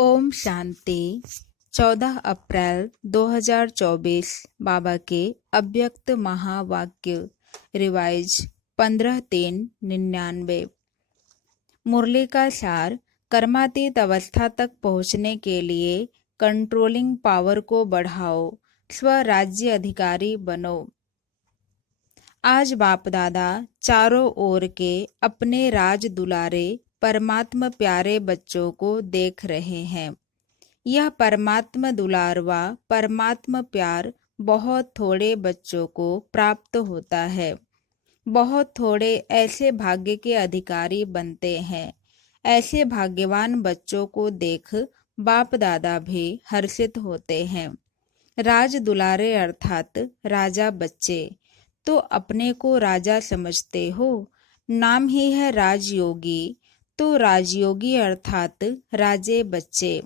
ओम शांति। 14 अप्रैल 2024 बाबा के अव्यक्त महावाक्य रिवाइज 15/3/99। मुरली का सार। कर्मातीत अवस्था तक पहुँचने के लिए कंट्रोलिंग पावर को बढ़ाओ, स्वराज्य अधिकारी बनो। आज बाप दादा चारों ओर के अपने राज दुलारे परमात्मा प्यारे बच्चों को देख रहे हैं। यह परमात्मा दुलार व परमात्मा प्यार बहुत थोड़े बच्चों को प्राप्त होता है। बहुत थोड़े ऐसे भाग्य के अधिकारी बनते हैं। ऐसे भाग्यवान बच्चों को देख बाप दादा भी हर्षित होते हैं। राज दुलारे अर्थात राजा बच्चे, तो अपने को राजा समझते हो। नाम ही है राजयोगी, तो राजयोगी अर्थात राजे बच्चे।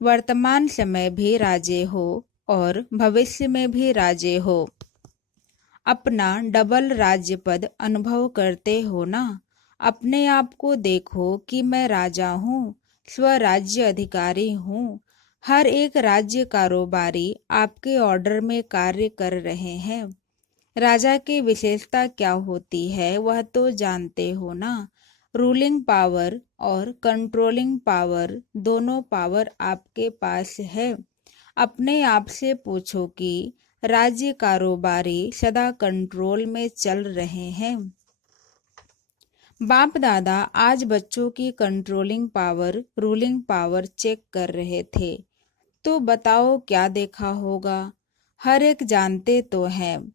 वर्तमान समय भी राजे हो और भविष्य में भी राजे हो। अपना डबल राज्य पद अनुभव करते हो ना। अपने आप को देखो कि मैं राजा हूँ, स्वराज्य अधिकारी हूँ। हर एक राज्य कारोबारी आपके ऑर्डर में कार्य कर रहे हैं। राजा की विशेषता क्या होती है वह तो जानते हो ना। रूलिंग पावर और कंट्रोलिंग पावर, दोनों पावर आपके पास है। अपने आप से पूछो कि राज्य कारोबारी सदा कंट्रोल में चल रहे हैं। बाप दादा आज बच्चों की controlling power, ruling power check कर रहे थे। तो बताओ क्या देखा होगा। हर एक जानते तो हैं।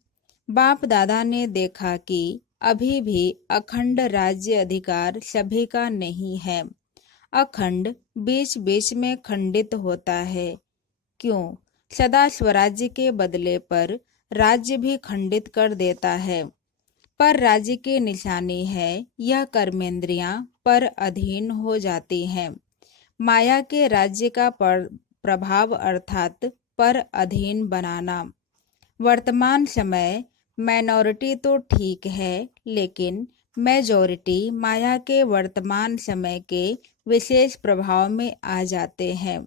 बाप दादा ने देखा कि अभी भी अखंड राज्य अधिकार सभी का नहीं है। अखंड बीच बीच में खंडित होता है। क्यों? सदा स्वराज्य के बदले पर राज्य भी खंडित कर देता है। पर राज्य की निशानी है यह कर्मेंद्रियां पर अधीन हो जाती हैं। माया के राज्य का प्रभाव अर्थात पर अधीन बनाना। वर्तमान समय माइनॉरिटी तो ठीक है, लेकिन मेजॉरिटी माया के वर्तमान समय के विशेष प्रभाव में आ जाते हैं।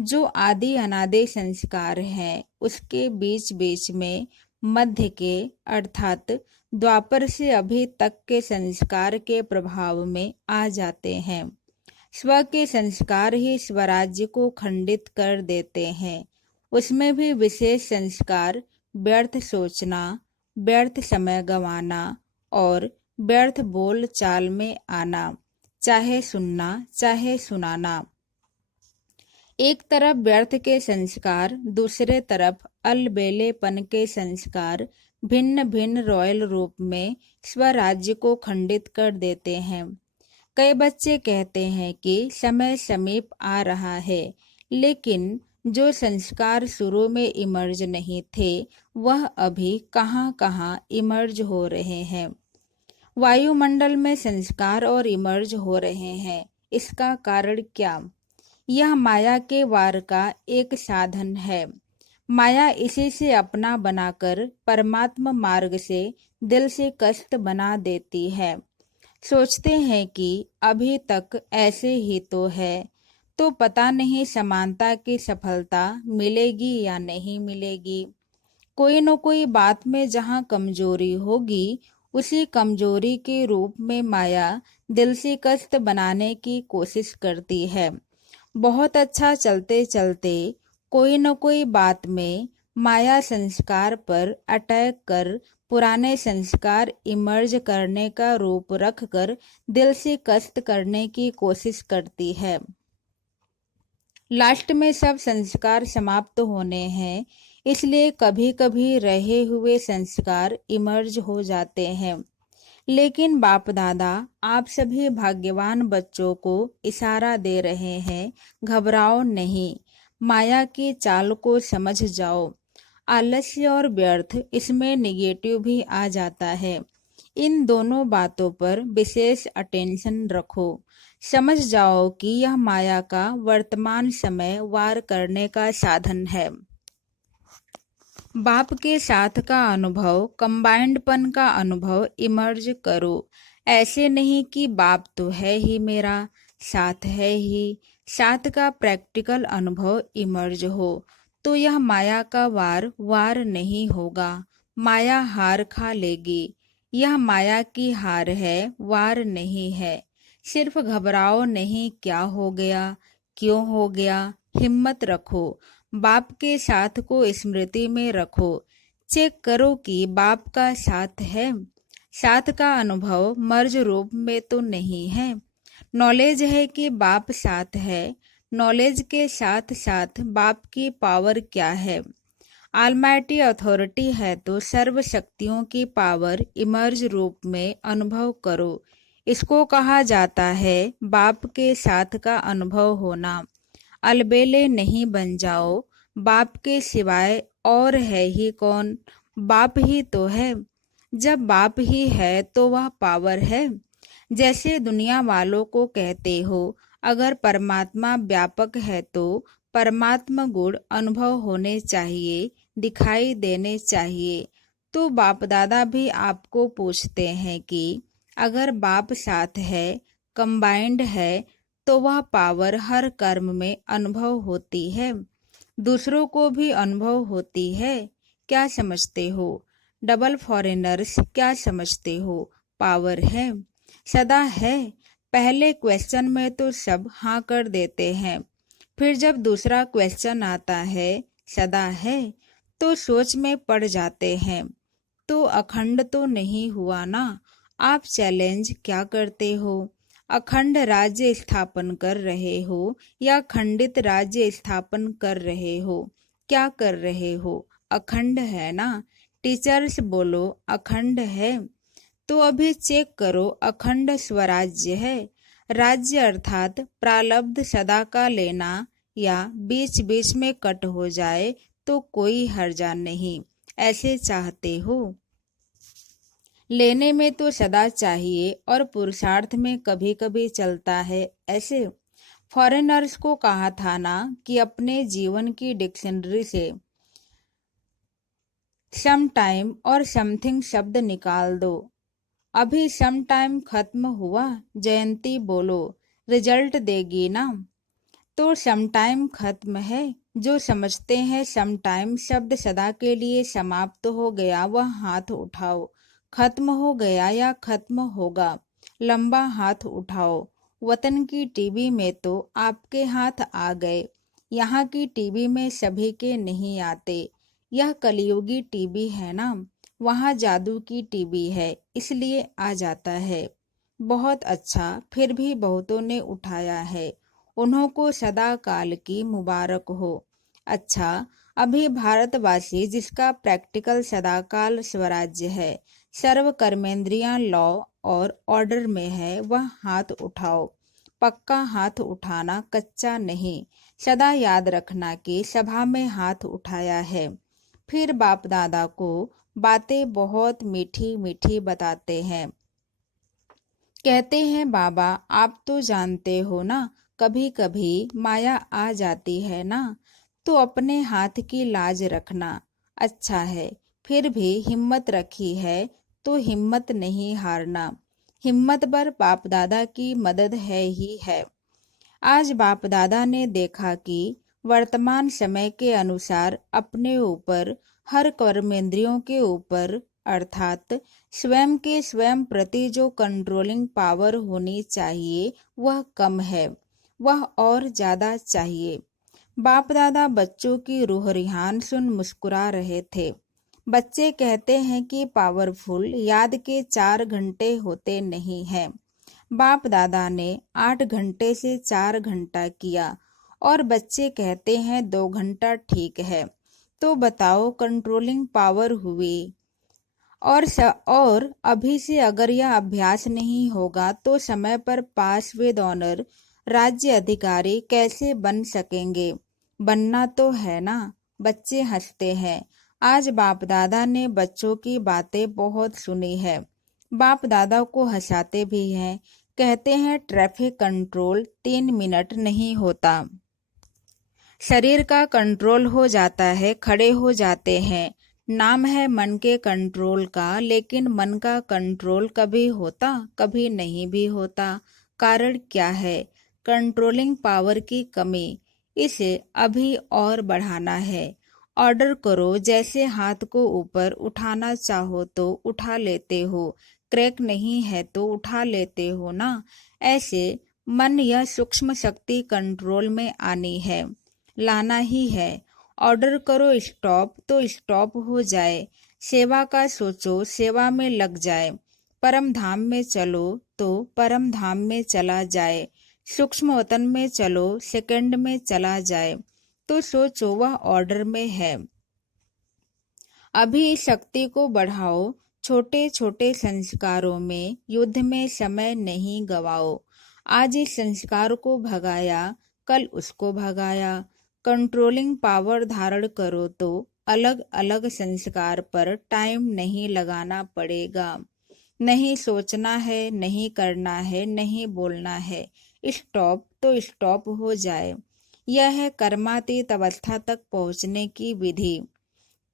जो आदि अनादि संस्कार हैं उसके बीच बीच में मध्य के अर्थात द्वापर से अभी तक के संस्कार के प्रभाव में आ जाते हैं। स्व के संस्कार ही स्वराज्य को खंडित कर देते हैं। उसमें भी विशेष संस्कार व्यर्थ सोचना, व्यर्थ समय गंवाना और व्यर्थ बोल चाल में आना, चाहे सुनना चाहे सुनाना। एक तरफ व्यर्थ के संस्कार, दूसरे तरफ अलबेलेपन के संस्कार भिन्न भिन्न रॉयल रूप में स्वराज्य को खंडित कर देते हैं। कई बच्चे कहते हैं कि समय समीप आ रहा है, लेकिन जो संस्कार शुरू में इमर्ज नहीं थे वह अभी कहाँ कहाँ इमर्ज हो रहे हैं। वायुमंडल में संस्कार और इमर्ज हो रहे हैं। इसका कारण क्या? यह माया के वार का एक साधन है। माया इसी से अपना बनाकर परमात्मा मार्ग से दिल से कष्ट बना देती है। सोचते हैं कि अभी तक ऐसे ही तो है, तो पता नहीं समानता की सफलता मिलेगी या नहीं मिलेगी। कोई न कोई बात में जहाँ कमजोरी होगी, उसी कमजोरी के रूप में माया दिल से कष्ट बनाने की कोशिश करती है। बहुत अच्छा चलते चलते कोई न कोई बात में माया संस्कार पर अटैक कर पुराने संस्कार इमर्ज करने का रूप रखकर दिल से कष्ट करने की कोशिश करती है। लास्ट में सब संस्कार समाप्त होने हैं, इसलिए कभी कभी रहे हुए संस्कार इमर्ज हो जाते हैं। लेकिन बाप दादा आप सभी भाग्यवान बच्चों को इशारा दे रहे हैं, घबराओ नहीं, माया की चाल को समझ जाओ। आलस्य और व्यर्थ, इसमें निगेटिव भी आ जाता है। इन दोनों बातों पर विशेष अटेंशन रखो। समझ जाओ कि यह माया का वर्तमान समय वार करने का साधन है। बाप के साथ का अनुभव, कंबाइंडपन का अनुभव इमर्ज करो। ऐसे नहीं कि बाप तो है ही मेरा, साथ है ही, साथ का प्रैक्टिकल अनुभव इमर्ज हो, तो यह माया का वार नहीं होगा, माया हार खा लेगी। यह माया की हार है, वार नहीं है। सिर्फ घबराओ नहीं क्या हो गया, क्यों हो गया, हिम्मत रखो, बाप के साथ को स्मृति में रखो। चेक करो कि बाप का साथ है। साथ का अनुभव मर्ज रूप में तो नहीं है। नॉलेज है कि बाप साथ है, नॉलेज के साथ साथ बाप की पावर क्या है। ऑलमाइटी अथॉरिटी है तो सर्व शक्तियों की पावर इमर्ज रूप में अनुभव करो। इसको कहा जाता है बाप के साथ का अनुभव होना। अलबेले नहीं बन जाओ, बाप के सिवाय और है ही कौन, बाप ही तो है। जब बाप ही है तो वह पावर है। जैसे दुनिया वालों को कहते हो, अगर परमात्मा व्यापक है तो परमात्मा गुण अनुभव होने चाहिए, दिखाई देने चाहिए। तो बाप दादा भी आपको पूछते हैं कि अगर बाप साथ है, कंबाइंड है, तो वह पावर हर कर्म में अनुभव होती है, दूसरों को भी अनुभव होती है। क्या समझते हो? डबल फॉरेनर्स क्या समझते हो? पावर है, सदा है। पहले क्वेश्चन में तो सब हाँ कर देते हैं, फिर जब दूसरा क्वेश्चन आता है सदा है, तो सोच में पड़ जाते हैं। तो अखंड तो नहीं हुआ ना। आप चैलेंज क्या करते हो? अखंड राज्य स्थापन कर रहे हो या खंडित राज्य स्थापन कर रहे हो? क्या कर रहे हो? अखंड है ना। टीचर्स बोलो अखंड है। तो अभी चेक करो, अखंड स्वराज्य है। राज्य अर्थात प्रारब्ध सदा का लेना या बीच बीच में कट हो जाए तो कोई हर्जा नहीं, ऐसे चाहते हो? लेने में तो सदा चाहिए और पुरुषार्थ में कभी कभी चलता है ऐसे। फॉरेनर्स को कहा था ना कि अपने जीवन की डिक्शनरी से सम टाइम और समथिंग शब्द निकाल दो। अभी सम टाइम खत्म हुआ, जयंती बोलो रिजल्ट देगी ना। तो सम टाइम खत्म है। जो समझते हैं सम टाइम शब्द सदा के लिए समाप्त हो गया, वह हाथ उठाओ। खत्म हो गया या खत्म होगा? लंबा हाथ उठाओ। वतन की टीवी में तो आपके हाथ आ गए, यहाँ की टीवी में सभी के नहीं आते। यह कलयुगी टीवी है ना, वहाँ जादू की टीवी है, इसलिए आ जाता है। बहुत अच्छा, फिर भी बहुतों ने उठाया है, उन्हों को सदा काल की मुबारक हो। अच्छा, अभी भारतवासी जिसका प्रैक्टिकल सदाकाल स्वराज्य है, सर्व कर्मेंद्रियां लॉ और ऑर्डर में है, वह हाथ उठाओ। पक्का हाथ उठाना, कच्चा नहीं। सदा याद रखना कि सभा में हाथ उठाया है। फिर बाप दादा को बातें बहुत मीठी मीठी बताते हैं। कहते हैं बाबा आप तो जानते हो ना, कभी कभी माया आ जाती है ना, तो अपने हाथ की लाज रखना। अच्छा है, फिर भी हिम्मत रखी है तो हिम्मत नहीं हारना। हिम्मत पर बाप दादा की मदद है ही है। आज बाप दादा ने देखा कि वर्तमान समय के अनुसार अपने ऊपर, हर कर्मेंद्रियों के ऊपर अर्थात स्वयं के स्वयं प्रति जो कंट्रोलिंग पावर होनी चाहिए वह कम है, वह और ज्यादा चाहिए। बाप दादा बच्चों की रूह रिहान सुन मुस्कुरा रहे थे। बच्चे कहते हैं कि पावरफुल याद के 4 घंटे होते नहीं हैं। बाप दादा ने 8 घंटे से 4 घंटा किया और बच्चे कहते हैं 2 घंटा ठीक है। तो बताओ कंट्रोलिंग पावर हुई। और अभी से अगर यह अभ्यास नहीं होगा तो समय पर पास विद ऑनर राज्य अधिकारी कैसे बन सकेंगे? बनना तो है ना। बच्चे हंसते हैं। आज बाप दादा ने बच्चों की बातें बहुत सुनी है। बाप दादा को हंसाते भी हैं। कहते हैं ट्रैफिक कंट्रोल 3 मिनट नहीं होता। शरीर का कंट्रोल हो जाता है, खड़े हो जाते हैं। नाम है मन के कंट्रोल का, लेकिन मन का कंट्रोल कभी होता, कभी नहीं भी होता। कारण क्या है? कंट्रोलिंग पावर की कमी, इसे अभी और बढ़ाना है। ऑर्डर करो, जैसे हाथ को ऊपर उठाना चाहो तो उठा लेते हो, क्रैक नहीं है तो उठा लेते हो ना। ऐसे मन या सूक्ष्म शक्ति कंट्रोल में आनी है, लाना ही है। ऑर्डर करो स्टॉप तो स्टॉप हो जाए, सेवा का सोचो सेवा में लग जाए, परम धाम में चलो तो परम धाम में चला जाए, सूक्ष्म वतन में चलो सेकंड में चला जाए, तो सोचो वह ऑर्डर में है। अभी इस शक्ति को बढ़ाओ, छोटे छोटे संस्कारों में युद्ध में समय नहीं गवाओ। आज इस संस्कार को भगाया, कल उसको भगाया। कंट्रोलिंग पावर धारण करो तो अलग अलग संस्कार पर टाइम नहीं लगाना पड़ेगा। नहीं सोचना है, नहीं करना है, नहीं बोलना है, स्टॉप तो स्टॉप हो जाए। यह है कर्मातीत अवस्था तक पहुंचने की विधि।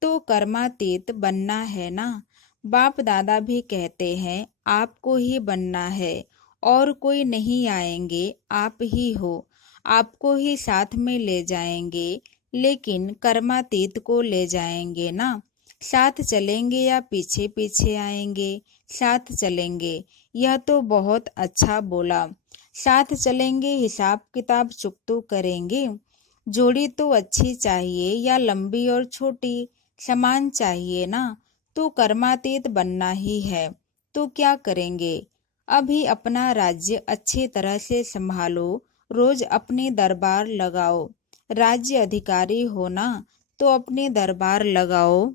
तो कर्मातीत बनना है ना। बाप दादा भी कहते हैं आपको ही बनना है, और कोई नहीं आएंगे, आप ही हो। आपको ही साथ में ले जाएंगे, लेकिन कर्मातीत को ले जाएंगे ना। साथ चलेंगे या पीछे पीछे आएंगे? साथ चलेंगे। यह तो बहुत अच्छा बोला। साथ चलेंगे, हिसाब किताब चुकतो करेंगे। जोड़ी तो अच्छी चाहिए या लंबी और छोटी, समान चाहिए ना। तो कर्मातीत बनना ही है। तो क्या करेंगे? अभी अपना राज्य अच्छी तरह से संभालो, रोज अपने दरबार लगाओ। राज्य अधिकारी हो ना, तो अपने दरबार लगाओ।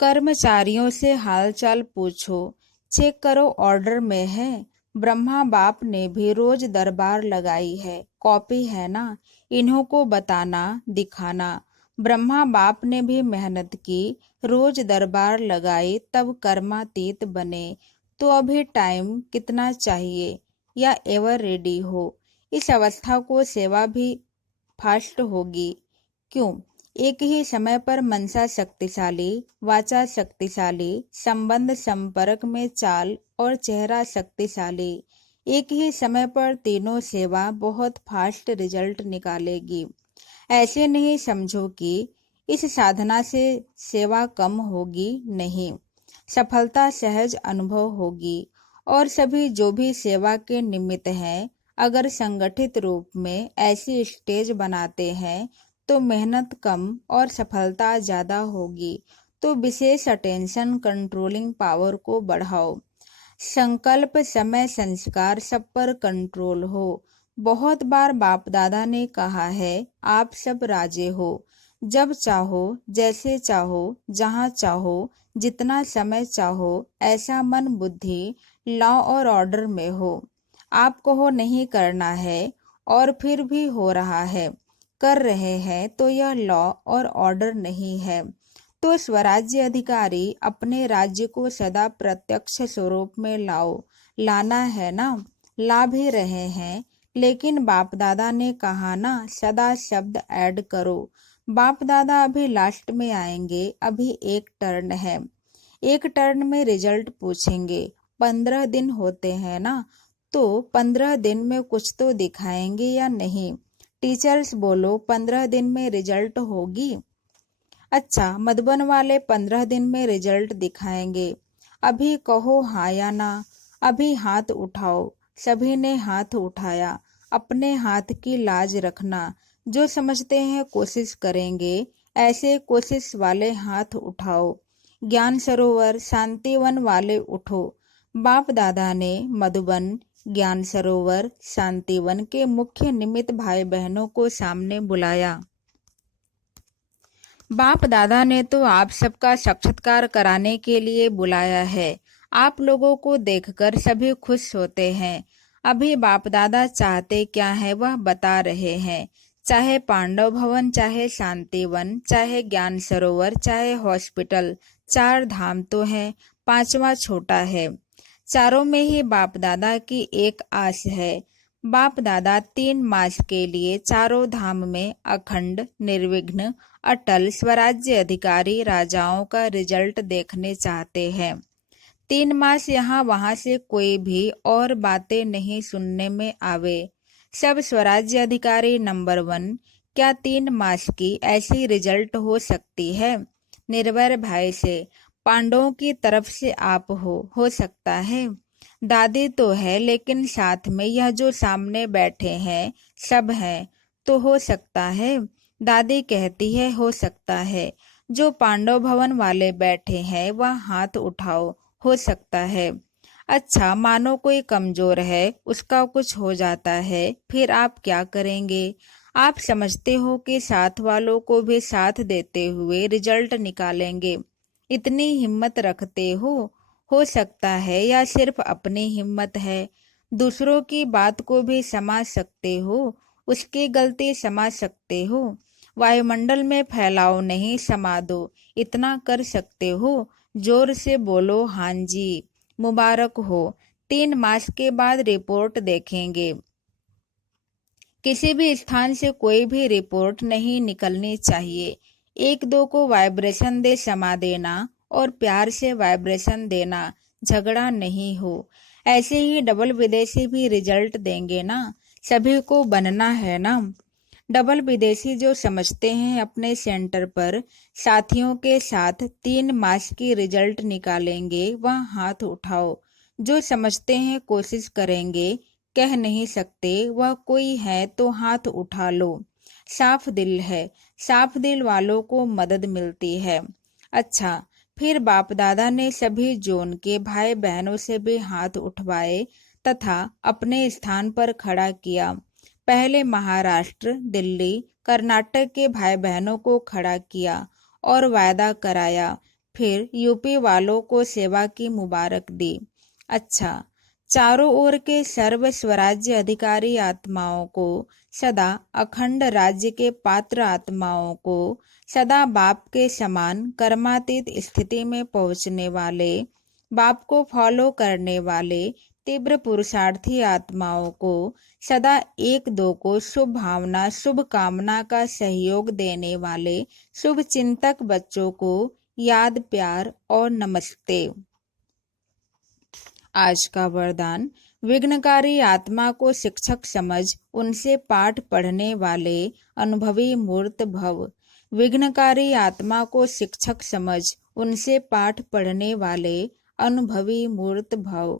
कर्मचारियों से हालचाल पूछो, चेक करो ऑर्डर में है। ब्रह्मा बाप ने भी रोज दरबार लगाई है, कॉपी है ना। इन्हों को बताना, दिखाना। ब्रह्मा बाप ने भी मेहनत की, रोज दरबार लगाई, तब कर्मातीत बने। तो अभी टाइम कितना चाहिए, या एवर रेडी हो? इस अवस्था को सेवा भी फास्ट होगी। क्यों? एक ही समय पर मनसा शक्तिशाली, वाचा शक्तिशाली, संबंध संपर्क में चाल और चेहरा शक्तिशाली। एक ही समय पर तीनों सेवा बहुत फास्ट रिजल्ट निकालेगी। ऐसे नहीं समझो कि इस साधना से सेवा कम होगी, नहीं। सफलता सहज अनुभव होगी। और सभी जो भी सेवा के निमित्त हैं, अगर संगठित रूप में ऐसी स्टेज बनाते हैं तो मेहनत कम और सफलता ज़्यादा होगी। तो विशेष अटेंशन कंट्रोलिंग पावर को बढ़ाओ। संकल्प, समय, संस्कार सब पर कंट्रोल हो। बहुत बार बाप दादा ने कहा है आप सब राजे हो। जब चाहो, जैसे चाहो, जहाँ चाहो, जितना समय चाहो, ऐसा मन बुद्धि लॉ और ऑर्डर में हो। आप कहो नहीं करना है और फिर भी हो रहा है, कर रहे हैं, तो यह लॉ और ऑर्डर नहीं है। तो स्वराज्य अधिकारी अपने राज्य को सदा प्रत्यक्ष स्वरूप में लाओ। लाना है ना, ला भी रहे हैं। लेकिन बाप दादा ने कहा ना, सदा शब्द ऐड करो। बाप दादा अभी लास्ट में आएंगे, अभी एक टर्न है। एक टर्न में रिजल्ट पूछेंगे। 15 दिन होते हैं ना, तो 15 दिन में कुछ तो दिखाएंगे या नहीं? टीचर्स बोलो 15 दिन में रिजल्ट होगी। अच्छा, मधुबन वाले 15 दिन में रिजल्ट दिखाएंगे। अभी कहो हाँ या ना। अभी हाथ उठाओ। सभी ने हाथ उठाया। अपने हाथ की लाज रखना। जो समझते हैं कोशिश करेंगे, ऐसे कोशिश वाले हाथ उठाओ। ज्ञान सरोवर, शांतिवन वाले उठो। बाप दादा ने मधुबन, ज्ञान सरोवर, शांतिवन के मुख्य निमित्त भाई बहनों को सामने बुलाया। बाप दादा ने तो आप सबका साक्षात्कार कराने के लिए बुलाया है। आप लोगों को देखकर सभी खुश होते हैं। अभी बाप दादा चाहते क्या है वह बता रहे हैं। चाहे पांडव भवन, चाहे शांतिवन, चाहे ज्ञान सरोवर, चाहे हॉस्पिटल, 4 धाम तो है, 5वां छोटा है। चारों में ही बाप दादा की एक आस है। बाप दादा 3 मास के लिए चारों धाम में अखंड, निर्विघ्न, अटल स्वराज्य अधिकारी राजाओं का रिजल्ट देखने चाहते हैं। 3 मास यहाँ वहाँ से कोई भी और बातें नहीं सुनने में आवे। सब स्वराज्य अधिकारी नंबर 1। क्या 3 मास की ऐसी रिजल्ट हो सकती है? निर्भय भाई से, पांडवों की तरफ से आप हो सकता है। दादी तो है, लेकिन साथ में यह जो सामने बैठे हैं सब हैं, तो हो सकता है। दादी कहती है हो सकता है। जो पांडव भवन वाले बैठे हैं वह हाथ उठाओ, हो सकता है। अच्छा, मानो कोई कमजोर है, उसका कुछ हो जाता है, फिर आप क्या करेंगे? आप समझते हो कि साथ वालों को भी साथ देते हुए रिजल्ट निकालेंगे? इतनी हिम्मत रखते हो सकता है, या सिर्फ अपनी हिम्मत है? दूसरों की बात को भी समझ सकते हो, उसकी गलती समझ सकते हो। वायुमंडल में फैलाव नहीं समा दो, इतना कर सकते हो। जोर से बोलो हाँ जी। मुबारक हो, 3 मास के बाद रिपोर्ट देखेंगे। किसी भी स्थान से कोई भी रिपोर्ट नहीं निकलनी चाहिए। 1-2 को वाइब्रेशन दे समा देना और प्यार से वाइब्रेशन देना, झगड़ा नहीं हो। ऐसे ही डबल विदेशी भी रिजल्ट देंगे ना, सभी को बनना है ना। डबल विदेशी जो समझते हैं अपने सेंटर पर साथियों के साथ 3 मास की रिजल्ट निकालेंगे, वह हाथ उठाओ। जो समझते हैं कोशिश करेंगे, कह नहीं सकते वह कोई है तो हाथ उठा लो। साफ दिल है, साफ दिल वालों को मदद मिलती है। अच्छा, फिर बाप दादा ने सभी जोन के भाई बहनों से भी हाथ उठवाए तथा अपने स्थान पर खड़ा किया। पहले महाराष्ट्र, दिल्ली, कर्नाटक के भाई बहनों को खड़ा किया और वायदा कराया। फिर यूपी वालों को सेवा की मुबारक दी। अच्छा, चारों ओर के सर्व स्वराज्य अधिकारी आत्माओं को, सदा अखंड राज्य के पात्र आत्माओं को, सदा बाप के समान कर्मातीत स्थिति में पहुंचने वाले, बाप को फॉलो करने वाले तीव्र पुरुषार्थी आत्माओं को, सदा 1-2 को शुभ भावना शुभ कामना का सहयोग देने वाले शुभ चिंतक बच्चों को याद, प्यार और नमस्ते। आज का वरदान, विघ्नकारी आत्मा को शिक्षक समझ उनसे पाठ पढ़ने वाले अनुभवी मूर्त भव। विघ्नकारी आत्मा को शिक्षक समझ उनसे पाठ पढ़ने वाले अनुभवी मूर्त भव।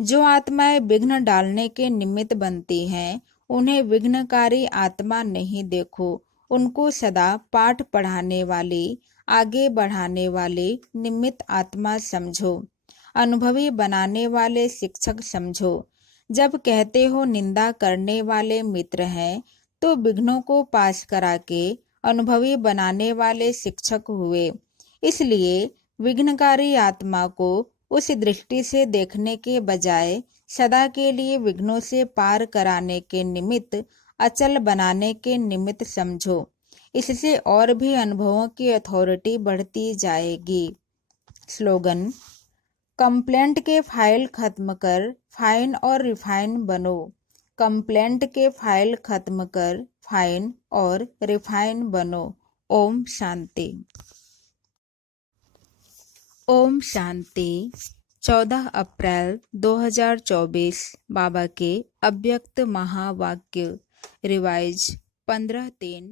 जो आत्माएं विघ्न डालने के निमित्त बनती हैं, उन्हें विघ्नकारी आत्मा नहीं देखो, उनको सदा पाठ पढ़ाने वाली, आगे बढ़ाने वाली निमित्त आत्मा समझो, अनुभवी बनाने वाले शिक्षक समझो। जब कहते हो निंदा करने वाले मित्र हैं, तो विघ्नों को पास करा के अनुभवी बनाने वाले शिक्षक हुए। इसलिए विघ्नकारी आत्मा को उस दृष्टि से देखने के बजाय सदा के लिए विघ्नों से पार कराने के निमित्त, अचल बनाने के निमित्त समझो। इससे और भी अनुभवों की अथॉरिटी बढ़ती जाएगी। स्लोगन, कंप्लेंट के फाइल खत्म कर फाइन और रिफाइन बनो। कंप्लेंट के फाइल खत्म कर फाइन और रिफाइन बनो। ओम शांति। ओम शांति। 14 अप्रैल 2024 बाबा के अव्यक्त महावाक्य रिवाइज 15-3।